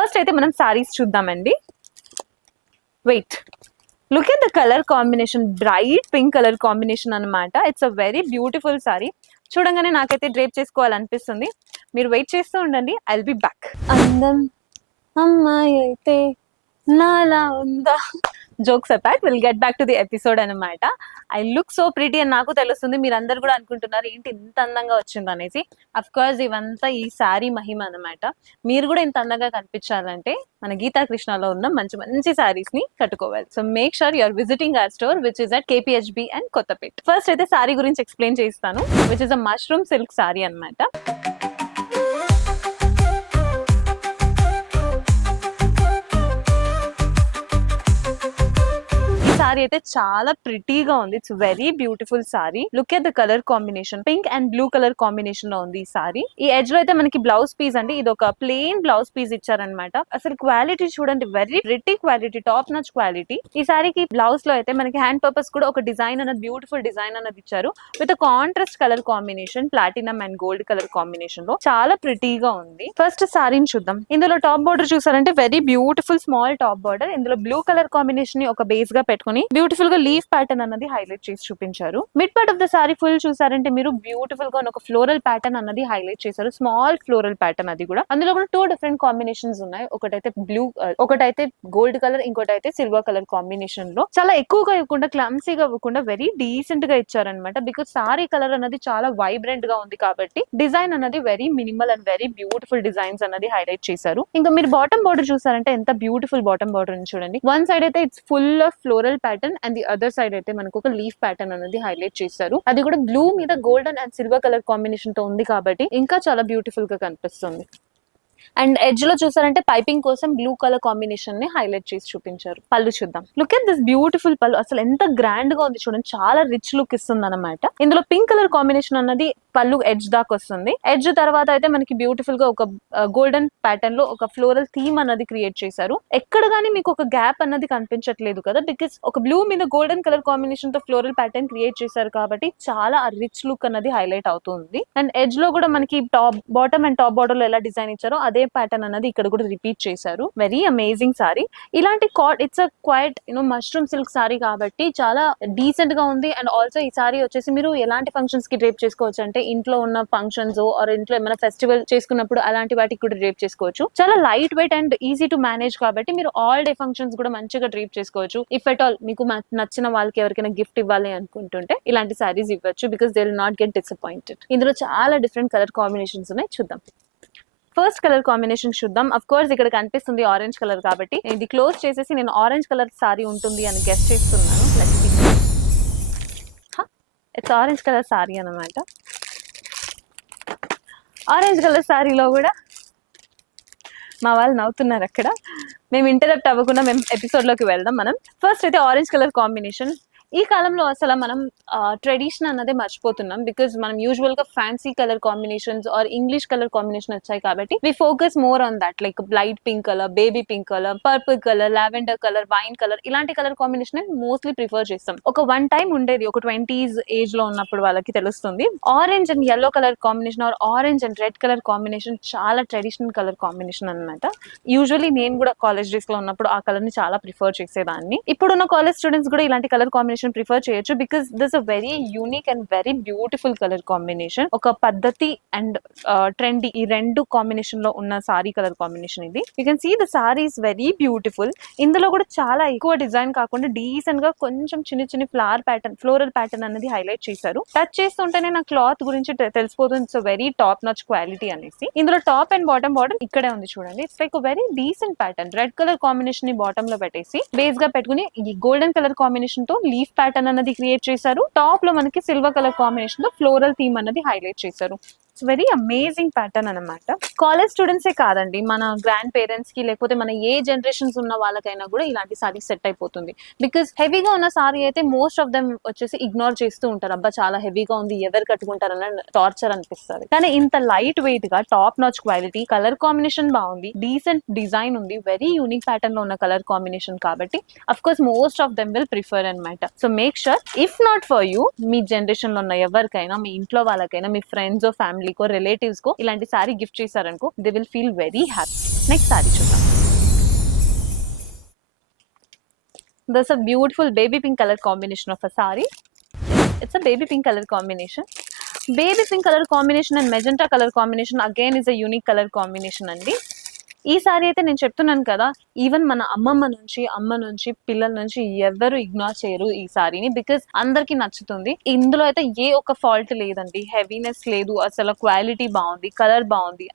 First అయితే మనం సారీస్ చూద్దామండి. Wait, look at the colour combination, bright pink colour combination అనమాట. It's a very beautiful sari. చూడంగానే నాకైతే డ్రేప్ చేసుకోవాలనిపిస్తుంది. మీరు వెయిట్ చేస్తూ ఉండండి, ఐ విల్ బి బ్యాక్. అందం అమ్మాయి అయితే నాలా ఉందా, jokes apart, will get back to the episode అనమాట. ఐ లుక్ సో ప్రిటీ అని నాకు తెలుస్తుంది. మీరు అందరు కూడా అనుకుంటున్నారు ఏంటి ఇంత అందంగా వచ్చింది అనేసి. అఫ్ కోర్స్ ఇవంతా ఈ శారీ మహిమ అనమాట. మీరు కూడా ఇంత అందంగా కనిపించాలంటే మన గీతా కృష్ణలో ఉన్న మంచి మంచి శారీస్ ని కట్టుకోవాలి. So make sure you are visiting our store which is at KPHB and Kothapet. First అయితే శారీ గురించి ఎక్స్ప్లెయిన్ చేస్తాను, which is a mushroom silk sari అనమాట. సారీ అయితే చాలా ప్రిటీగా ఉంది. It's very beautiful sari. Look at the colour combination, pink and blue colour combination లో ఉంది ఈ సారీ. ఈ ఎడ్జ్ లో అయితే మనకి బ్లౌజ్ పీస్ అండి, ఇది ఒక ప్లెయిన్ బ్లౌజ్ పీస్ ఇచ్చారనమాట. అసలు క్వాలిటీ చూడండి, very pretty quality, top నచ్ quality. ఈ సారీకి బ్లౌజ్ లో అయితే మనకి హ్యాండ్ పర్పస్ కూడా ఒక డిజైన్ అన్నది, బ్యూటిఫుల్ డిజైన్ అన్నది ఇచ్చారు with contrast colour combination, platinum and gold colour combination లో చాలా ప్రిటీగా ఉంది. ఫస్ట్ సారీని చూద్దాం. ఇందులో టాప్ బోర్డర్ చూసారంటే very beautiful small top border. ఇందులో బ్లూ కలర్ కాంబినేషన్ ని ఒక బేస్ గా పెట్టుకుని బ్యూటిఫుల్ గా లీఫ్ ప్యాటర్న్ అన్నది హైలైట్ చేసి చూపించారు. Mid part of the sorry full చూసారంటే మీరు బ్యూటిఫుల్ గా ఒక ఫ్లోరల్ ప్యాటర్న్ అన్నది హైలైట్ చేశారు. స్మాల్ ఫ్లోరల్ ప్యాటర్న్ అది కూడా. అందులో కూడా 2 డిఫరెంట్ కాంబినేషన్స్ ఉన్నాయి. ఒకటైతే బ్లూ, ఒకటైతే గోల్డ్ కలర్, ఇంకోటి అయితే సిల్వర్ కలర్ కాంబినేషన్ లో. చాలా ఎక్కువగా ఇవ్వకుండా, క్లామ్సీగా ఇవ్వకుండా వెరీ డీసెంట్ గా ఇచ్చారనమాట. బికాస్ సారీ కలర్ అన్నది చాలా వైబ్రెంట్ గా ఉంది కాబట్టి డిజైన్ అన్నది very minimal and very beautiful designs అన్నది హైలైట్ చేశారు. ఇంకా మీరు బాటమ్ బోర్డర్ చూసారంటే ఎంత బ్యూటిఫుల్ బాటమ్ బోర్డర్ చూడండి. వన్ సైడ్ అయితే it's full of floral pattern and the other side అయితే మనకు ఒక లీఫ్ ప్యాటర్న్ అనేది హైలైట్ చేశారు. అది కూడా బ్లూ మీద golden and silver colour combination తో ఉంది కాబట్టి ఇంకా చాలా బ్యూటిఫుల్ గా కనిపిస్తుంది. అండ్ ఎడ్జ్ లో చూసారంటే పైపింగ్ కోసం బ్లూ కలర్ కాంబినేషన్ ని హైలైట్ చేసి చూపించారు. పళ్ళు చూద్దాం. లుక్ ఎట్ దిస్ బ్యూటిఫుల్ పళ్ళు, అసలు ఎంత గ్రాండ్ గా ఉంది చూడండి, చాలా రిచ్ లుక్ ఇస్తుంది అనమాట. ఇందులో పింక్ కలర్ కాంబినేషన్ అన్నది పళ్ళు ఎడ్జ్ దాకా వస్తుంది. ఎడ్జ్ తర్వాత అయితే మనకి బ్యూటిఫుల్ గా ఒక గోల్డెన్ ప్యాటర్న్ లో ఒక ఫ్లోరల్ థీమ్ అన్నది క్రియేట్ చేశారు. ఎక్కడ గానీ మీకు ఒక గ్యాప్ అన్నది కనిపించట్లేదు కదా, బికాస్ ఒక బ్లూ మీద గోల్డెన్ కలర్ కాంబినేషన్ తో ఫ్లోరల్ ప్యాటర్న్ క్రియేట్ చేశారు కాబట్టి చాలా రిచ్ లుక్ అన్నది హైలైట్ అవుతుంది. అండ్ ఎడ్జ్ లో కూడా మనకి top bottom and top border లో ఎలా డిజైన్ ఇచ్చారో అదే ప్యాటర్న్ అన్నది ఇక్కడ కూడా రిపీట్ చేశారు. Very amazing sari. ఇలాంటి it's a quite mushroom silk sari కాబట్టి చాలా డీసెంట్ గా ఉంది. అండ్ ఆల్సో ఈ సారీ వచ్చేసి మీరు ఎలాంటి ఫంక్షన్స్ కి డ్రేప్ చేసుకోవచ్చు అంటే, ఇంట్లో ఉన్న ఫంక్షన్స్ ఆర్ ఇంట్లో ఏమైనా ఫెస్టివల్ చేసుకున్నప్పుడు అలాంటి వాటికి కూడా డ్రేప్ చేసుకోవచ్చు. చాలా light weight and easy to manage కాబట్టి మీరు ఆల్ డే ఫంక్షన్స్ కూడా మంచిగా డ్రేప్ చేసుకోవచ్చు. ఇఫ్ ఎట్ ఆల్ మీకు నచ్చిన వాళ్ళకి ఎవరికైనా గిఫ్ట్ ఇవ్వాలి అనుకుంటుంటే ఇలాంటి సారీస్ ఇవ్వచ్చు, because they will not get disappointed. ఇందులో చాలా డిఫరెంట్ కలర్ కాంబినేషన్స్ ఉన్నాయి, చూద్దాం. ఫస్ట్ కలర్ కాంబినేషన్ చూద్దాం. అఫ్ కోర్స్ ఇక్కడ కనిపిస్తుంది ఆరెంజ్ కలర్ కాబట్టి ఇది క్లోజ్ చేసేసి నేను ఆరెంజ్ కలర్ సారీ ఉంటుంది అని గెస్ చేస్తున్నాను. ఇట్స్ ఆరెంజ్ కలర్ సారీ అన్నమాట. ఆరెంజ్ కలర్ సారీలో కూడా మా వాళ్ళు నవ్వుతున్నారు అక్కడ. మేము ఇంటరప్ట్ అవ్వకుండా మేము ఎపిసోడ్ లోకి వెళ్దాం. మనం ఫస్ట్ అయితే ఆరెంజ్ కలర్ కాంబినేషన్. ఈ కాలంలో అసలు మనం ట్రెడిషన్ అన్నదే మర్చిపోతున్నాం, బికాస్ మనం యూజువల్ గా fancy colour combinations or English colour combination వచ్చాయి కాబట్టి we focus more on that, like light pink colour, baby pink colour, purple colour, lavender colour, wine colour, ఇలాంటి కలర్ కాంబినేషన్ మోస్ట్లీ ప్రిఫర్ చేస్తాం. ఒక 1 time ఉండేది, ఒక 20s age లో ఉన్నప్పుడు వాళ్ళకి తెలుస్తుంది. Orange and yellow colour combination or orange and red colour combination చాలా ట్రెడిషనల్ కలర్ కాంబినేషన్ అనమాట. యూజువల్లీ నేను కూడా కాలేజ్ డేస్ లో ఉన్నప్పుడు ఆ కలర్ ని చాలా ప్రిఫర్ చేసేదాన్ని. ఇప్పుడున్న కాలేజ్ స్టూడెంట్స్ కూడా ఇలాంటి కలర్ కాంబినేషన్ ప్రిఫర్ చేయొచ్చు, because this a very unique and very beautiful colour combination. ఒక పద్ధతి అండ్ ట్రెండీ, ఈ రెండు కాంబినేషన్ లో ఉన్న సారీ కలర్ కాంబినేషన్ ఇది. You can see the sari is very beautiful. ఇందులో కూడా చాలా ఎక్కువ డిజైన్ కాకుండా డీసెంట్ గా కొంచెం చిన్న చిన్న ఫ్లోరల్ ప్యాటర్న్ అనేది హైలైట్ చేశారు. టచ్ చేస్తుంటేనే నా క్లాత్ గురించి తెలిసిపోతుంది, it's very top notch quality అనేసి. ఇందులో టాప్ అండ్ బాటమ్ బార్డర్ ఇక్కడే ఉంది చూడండి. It's like very decent pattern. Red colour combination ని బాటమ్ లో పెట్టేసి బేస్ గా పెట్టుకుని ఈ గోల్డెన్ కలర్ కాంబినేషన్ తో లీఫ్ ప్యాటర్న్ అన్నది క్రియేట్ చేశారు. టాప్ లో మనకి సిల్వర్ కలర్ కాంబినేషన్ లో ఫ్లోరల్ థీమ్ అన్నది హైలైట్ చేశారు. ఇట్స్ వెరీ అమేజింగ్ ప్యాటర్న్ అనమాట. కాలేజ్ స్టూడెంట్సే కాదండి, మన గ్రాండ్ పేరెంట్స్ కి లేకపోతే మన ఏ జనరేషన్స్ ఉన్న వాళ్ళకైనా కూడా ఇలాంటి సారీ సెట్ అయిపోతుంది. బికాస్ హెవీగా ఉన్న సారీ అయితే మోస్ట్ ఆఫ్ దెమ్ వచ్చేసి ఇగ్నోర్ చేస్తూ ఉంటారు. అబ్బా చాలా హెవీగా ఉంది, ఎవరు కట్టుకుంటారన్న టార్చర్ అనిపిస్తుంది. కానీ ఇంత లైట్ వెయిట్ గా top notch quality, colour combination బాగుంది, డీసెంట్ డిజైన్ ఉంది, వెరీ యూనిక్ ప్యాటర్న్ లో ఉన్న కలర్ కాంబినేషన్ కాబట్టి of course most of them will prefer అనమాట. So make sure, if not for you, మీ జనరేషన్ లో ఉన్న ఎవరికైనా, మీ ఇంట్లో వాళ్ళకైనా, మీ ఫ్రెండ్స్ ఫ్యామిలీకో రిలేటివ్స్ కో ఇలాంటి సారీ గిఫ్ట్ చేశారనుకో, they will feel very happy. Next sari చూద్దాం. There's a beautiful baby pink color combination of a saree. It's a baby pink color combination. Baby pink color combination and magenta color combination again is a unique color combination అండి. ఈ sorry అయితే నేను చెప్తున్నాను కదా, even మన అమ్మ నుంచి పిల్లల నుంచి ఎవరు ఇగ్నోర్ చేయరు ఈ సారీని, బికాస్ అందరికి నచ్చుతుంది. ఇందులో అయితే ఏ ఒక్క ఫాల్ట్ లేదండి, హెవీనెస్ లేదు, అసలు క్వాలిటీ బాగుంది, కలర్ బాగుంది,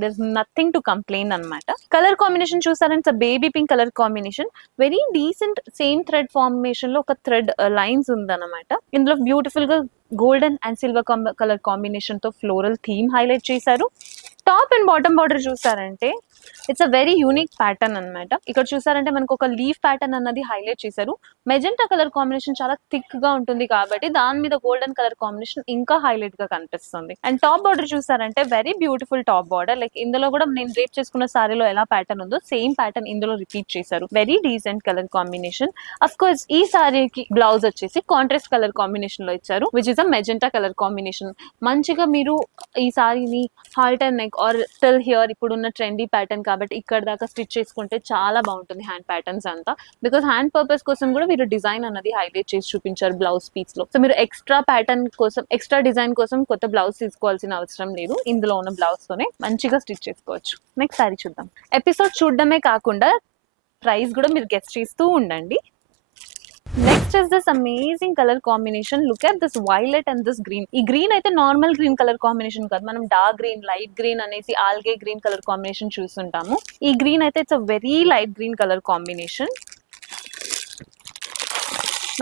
there's nothing to complain అనమాట. కలర్ కాంబినేషన్ చూసారంటే baby pink colour combination, very decent same thread formation లో ఒక థ్రెడ్ లైన్స్ ఉందన్నమాట. ఇందులో బ్యూటిఫుల్ గా golden and silver colour combination తో ఫ్లోరల్ థీమ్ హైలైట్ చేశారు. టాప్ అండ్ బాటమ్ బార్డర్ చూసారంటే it's a very unique pattern అనమాట. ఇక్కడ చూసారంటే మనకు ఒక లీఫ్ ప్యాటర్న్ అన్నది హైలైట్ చేశారు. మెజెంటా కలర్ కాంబినేషన్ చాలా థిక్ గా ఉంటుంది కాబట్టి దాని మీద గోల్డెన్ కలర్ కాంబినేషన్ ఇంకా హైలైట్ గా కనిపిస్తుంది. అండ్ టాప్ బార్డర్ చూసారంటే very beautiful top border, like ఇందులో కూడా నేను డ్రేప్ చేసుకున్న సారీలో ఎలా ప్యాటర్న్ ఉందో సేమ్ ప్యాటర్న్ ఇందులో రిపీట్ చేశారు. Very decent colour combination. Of course ఈ సారీకి బ్లౌజ్ వచ్చేసి కాంట్రాస్ట్ కలర్ కాంబినేషన్ లో ఇచ్చారు, which is a magenta colour combination. మంచిగా మీరు ఈ సారీని halt and neck or till here ఇప్పుడున్న ట్రెండీ ప్యాటర్న్ కాబట్టి ఇక్కడ దాకా స్టిచ్ చేసుకుంటే చాలా బాగుంటుంది హ్యాండ్ ప్యాటర్న్స్ అంతా. బికాస్ హ్యాండ్ పర్పస్ కోసం కూడా మీరు డిజైన్ అన్నది హైలైట్ చేసి చూపించారు బ్లౌజ్ పీస్ లో. సో మీరు ఎక్స్ట్రా ప్యాటర్న్ కోసం, ఎక్స్ట్రా డిజైన్ కోసం కొత్త బ్లౌజ్ తీసుకోవాల్సిన అవసరం లేదు, ఇందులో ఉన్న బ్లౌజ్ తోనే మంచిగా స్టిచ్ చేసుకోవచ్చు. నెక్స్ట్ సారీ చూద్దాం. ఎపిసోడ్ చూడడమే కాకుండా ప్రైస్ కూడా మీరు గెస్ట్ చేస్తూ ఉండండి. Next is this amazing colour combination. Look at this violet and this green. ఈ గ్రీన్ అయితే నార్మల్ గ్రీన్ కలర్ కాంబినేషన్ కాదు, మనం డార్క్ గ్రీన్, లైట్ గ్రీన్ అనేసి ఆల్గే గ్రీన్ కలర్ కాంబినేషన్ చూస్తుంటాము. ఈ గ్రీన్ అయితే it's a very light green colour combination.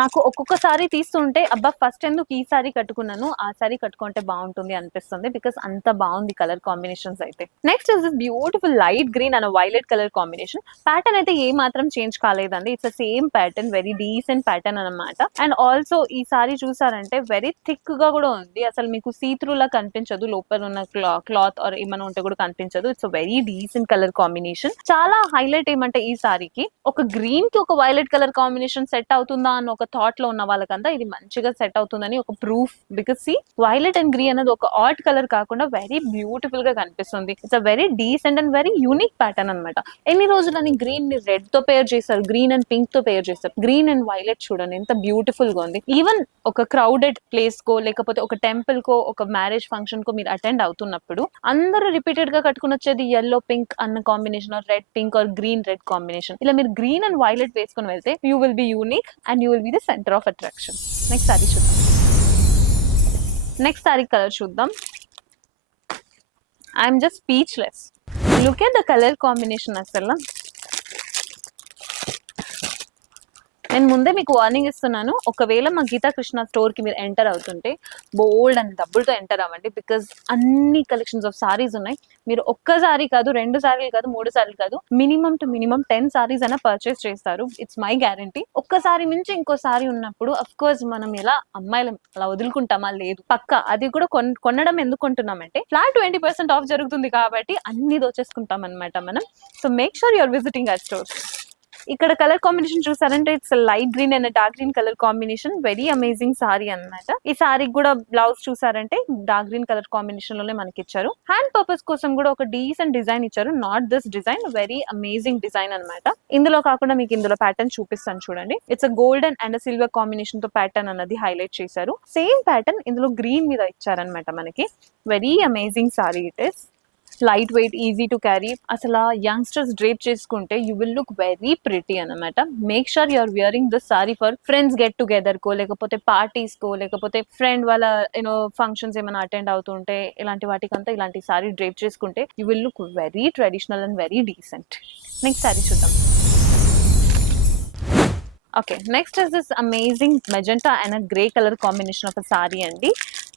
నాకు ఒక్కొక్కసారి తీస్తుంటే అబ్బా ఫస్ట్ ఎందుకు ఈ సారీ కట్టుకున్నాను, ఆ సారీ కట్టుకుంటే బాగుంటుంది అనిపిస్తుంది, బికాస్ అంత బాగుంది కలర్ కాంబినేషన్స్ అయితే. Next is this beautiful light green and violet colour combination. Pattern అయితే ఏ మాత్రం చేంజ్ కాలేదండి, it's same pattern, very decent pattern అనమాట. అండ్ ఆల్సో ఈ సారీ చూసారంటే వెరీ థిక్ గా కూడా ఉంది, అసలు మీకు సీత్రూ లా కనిపించదు, లోపల ఉన్న క్లాత్ ఆర్ ఏమైనా ఉంటే కూడా కనిపించదు. It's very decent colour combination. చాలా హైలైట్ ఏమంటే ఈ సారీకి ఒక గ్రీన్ కి ఒక వైలెట్ కలర్ కాంబినేషన్ సెట్ అవుతుందా అన్న ఒక థాట్ లో ఉన్న వాళ్ళకంతా ఇది మంచిగా సెట్ అవుతుందని ఒక proof. Because see violet and green అనేది ఒక ఆర్ట్ కలర్ కాకుండా వెరీ బ్యూటిఫుల్ గా కనిపిస్తుంది. It's a very decent and very unique pattern అనమాట. ఎన్ని రోజులని గ్రీన్ ని రెడ్ తో పేర్ చేశారు, గ్రీన్ అండ్ పింక్ తో పేర్ చేస్తారు. గ్రీన్ అండ్ వైలెట్ చూడండి ఎంత బ్యూటిఫుల్ గా ఉంది. ఈవెన్ ఒక క్రౌడెడ్ ప్లేస్ కో లేకపోతే ఒక టెంపుల్ కో ఒక మ్యారేజ్ ఫంక్షన్ కో మీరు అటెండ్ అవుతున్నప్పుడు అందరూ రిపీటెడ్ గా కట్టుకుని వచ్చేది ఎల్లో పింక్ అన్న combination or red pink or green red combination. ఇలా మీరు గ్రీన్ అండ్ వైలెట్ వేసుకొని వెళ్తే you will be unique and you will be the centre of attraction. Next sari చూద్దాం. నెక్స్ట్ సారీ కలర్ చూద్దాం. I'm just speechless. Look at the colour combination. అసలు నేను ముందే మీకు వార్నింగ్ ఇస్తున్నాను, ఒకవేళ మా గీతా కృష్ణ స్టోర్ కి మీరు ఎంటర్ అవుతుంటే బోల్డ్ అండ్ డబ్బులతో ఎంటర్ అవ్వండి, బికాస్ అన్ని కలెక్షన్స్ ఆఫ్ సారీస్ ఉన్నాయి. మీరు ఒక్క సారీ కాదు, 2 సారీలు కాదు, 3 సారీలు కాదు, మినిమం టు మినిమం 10 సారీస్ అయినా పర్చేస్ చేస్తారు. It's my guarantee. ఒక్క సారీ నుంచి ఇంకో సారీ ఉన్నప్పుడు అఫ్ కోర్స్ మనం ఎలా అమ్మాయిలు అలా వదులుకుంటామా? లేదు, పక్క. అది కూడా కొనడం ఎందుకు కొంటున్నామంటే ఫ్లాట్ 20% ఆఫ్ జరుగుతుంది కాబట్టి అన్ని దోచేసుకుంటాం అనమాట మనం. So make sure you're visiting our store. ఇక్కడ కలర్ కాంబినేషన్ చూసారంటే it's light green and dark green colour combination. Very amazing sari అన్నమాట. ఈ సారీకి కూడా బ్లౌజ్ చూసారంటే డార్క్ గ్రీన్ కలర్ కాంబినేషన్ లోనే మనకి ఇచ్చారు. హ్యాండ్ పర్పస్ కోసం కూడా ఒక డీసెంట్ డిజైన్ ఇచ్చారు, not this design, very amazing design అన్నమాట. ఇందులో కాకుండా మీకు ఇందులో ప్యాటర్న్ చూపిస్తాను చూడండి. It's a golden and silver combination తో ప్యాటర్న్ అన్నది హైలైట్ చేశారు. సేమ్ ప్యాటర్న్ ఇందులో గ్రీన్ మీద ఇచ్చారనమాట మనకి. Very amazing sari it is. Light weight, easy to carry. అసలు యంగ్స్టర్స్ డ్రేప్ చేసుకుంటే you will look very pretty అనమాట. Make sure you're wearing this sari for friends get together కో, లేకపోతే పార్టీస్ కో, లేకపోతే ఫ్రెండ్ వాళ్ళ ఫంక్షన్స్ ఏమైనా అటెండ్ అవుతుంటే ఇలాంటి వాటికంతా ఇలాంటి సారీ డ్రేప్ చేసుకుంటే you will look very traditional and very decent. Next sari చూద్దాం. Okay, next is this amazing magenta and grey colour combination of sari అండి.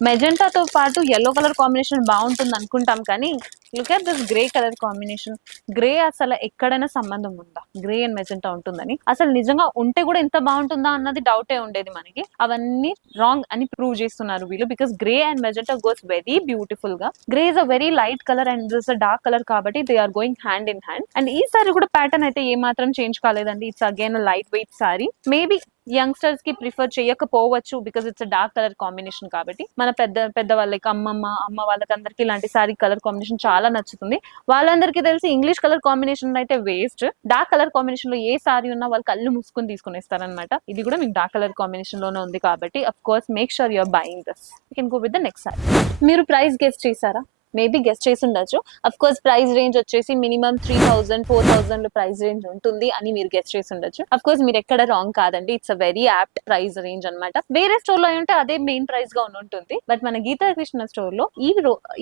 మెజెంటాతో పాటు ఎల్లో కలర్ కాంబినేషన్ బాగుంటుంది అనుకుంటాం, కానీ look at this grey colour combination. Grey అసలు ఎక్కడైనా సంబంధం ఉందా గ్రే అండ్ మెజెంటా ఉంటుందని? అసలు నిజంగా ఉంటే కూడా ఎంత బాగుంటుందా అన్నది డౌటే ఉండేది మనకి. అవన్నీ రాంగ్ అని ప్రూవ్ చేస్తున్నారు వీళ్ళు, because grey and magenta goes very beautiful గా. Grey is a very light colour and this dark colour కాబట్టి they are going hand in hand. And ఈ సారీ కూడా ప్యాటర్న్ అయితే ఏ మాత్రం చేంజ్ కాలేదండి. It's again light weight sari. Maybe youngsters కి prefer చేయకపోవచ్చు because it's dark colour combination కాబట్టి. మన పెద్ద వాళ్ళకి అమ్మ వాళ్ళకి అందరికి ఇలాంటి సారీ కలర్ కాంబినేషన్ చాలా నచ్చుతుంది. వాళ్ళందరికీ తెలిసి ఇంగ్లీష్ కలర్ కాంబినేషన్ అయితే వేస్ట్, డార్క్ కలర్ కాంబినేషన్ లో ఏ సారీ ఉన్నా వాళ్ళు కళ్ళు మూసుకొని తీసుకునేస్తారనమాట. ఇది కూడా మీకు డార్క్ కలర్ కాంబినేషన్ లోనే ఉంది కాబట్టి of course make sure your buying this. You can go with the next sorry. మీరు ప్రైస్ గెస్ చేశారా? మేబీ గెస్ట్ చేసి ఉండొచ్చు. అఫ్ కోర్స్ ప్రైస్ రేంజ్ వచ్చేసి మినిమం 3000-4000 లో ప్రైస్ రేంజ్ ఉంటుంది అని మీరు గెస్ట్ చేసి ఉండొచ్చు. అఫ్ కోర్స్ మీరు ఎక్కడ రాంగ్ కాదండి, it's a very apt price range అన్నమాట. వేరే స్టోర్ లో అంటే అదే మెయిన్ ప్రైస్ గా ఉంటుంది, బట్ మన గీతా కృష్ణ స్టోర్ లో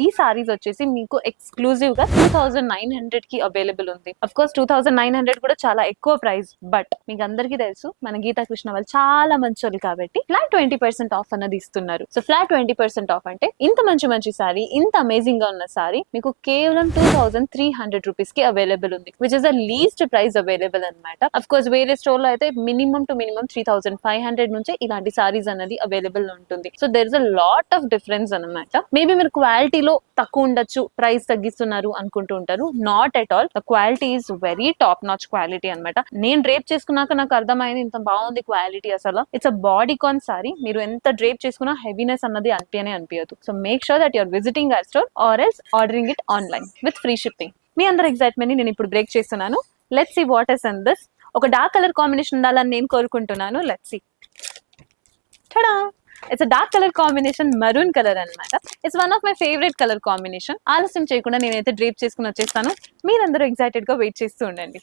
ఈ సారీస్ వచ్చేసి మీకు ఎక్స్క్లూజివ్ గా 2900 కి అవైలబుల్ ఉంది. అఫ్ కోర్స్ 2900 కూడా చాలా ఎక్కువ ప్రైస్, బట్ మీకు అందరికీ తెలుసు మన గీతా కృష్ణ వాళ్ళు చాలా మంచోళ్ళు కాబట్టి ఫ్లాట్ 20% ఆఫ్ అన్నది ఇస్తున్నారు. సో ఫ్లాట్ 20% ఆఫ్ అంటే ఇంత మంచి సారీ, ఇంత అమేజింగ్ గా ఉన్న సారీ మీకు కేవలం 2300 రూపీస్ కి అవైలబుల్ ఉంది, which is the least price available అన్నమాట. అఫ్ కోర్స్ వేరే స్టోర్ లో అయితే మినిమం 3500 నుంచి ఇలాంటి సారీస్ అనేది అవైలబుల్ ఉంటుంది. So there is a lot of difference అన్నమాట. మేబీ మీరు క్వాలిటీలో తక్కువ ఉండొచ్చు, ప్రైస్ తగ్గిస్తున్నారు అనుకుంటూ ఉంటారు. Not at all, the quality is very top notch quality అన్నమాట. నేను డ్రేప్ చేసుకున్నాక నాకు అర్థమైంది ఇంత బాగుంది క్వాలిటీ. అసలు it's a bodycon sari, మీరు ఎంత డ్రేప్ చేసుకున్నా హెవీనెస్ అన్నది అనిపించదు. So make sure that your visiting our store or else ordering it online with free shipping. మీ అందరి ఎక్సైట్మెంట్ ని నేను ఇప్పుడు బ్రేక్ చేస్తున్నాను. Let's see what is in this. ఒక డార్క్ కలర్ కాంబినేషన్ ఉండాలని నేను కోరుకుంటున్నాను. Let's see. Tada! It's dark colour combination, maroon colour అన్నమాట. It's one of my favourite colour combination. ఆలస్యం చేయకుండా నేనైతే డ్రేప్ చేసుకుని వచ్చేస్తాను. మీరందరూ ఎక్సైటెడ్ గా వెయిట్ చేస్తూ ఉండండి.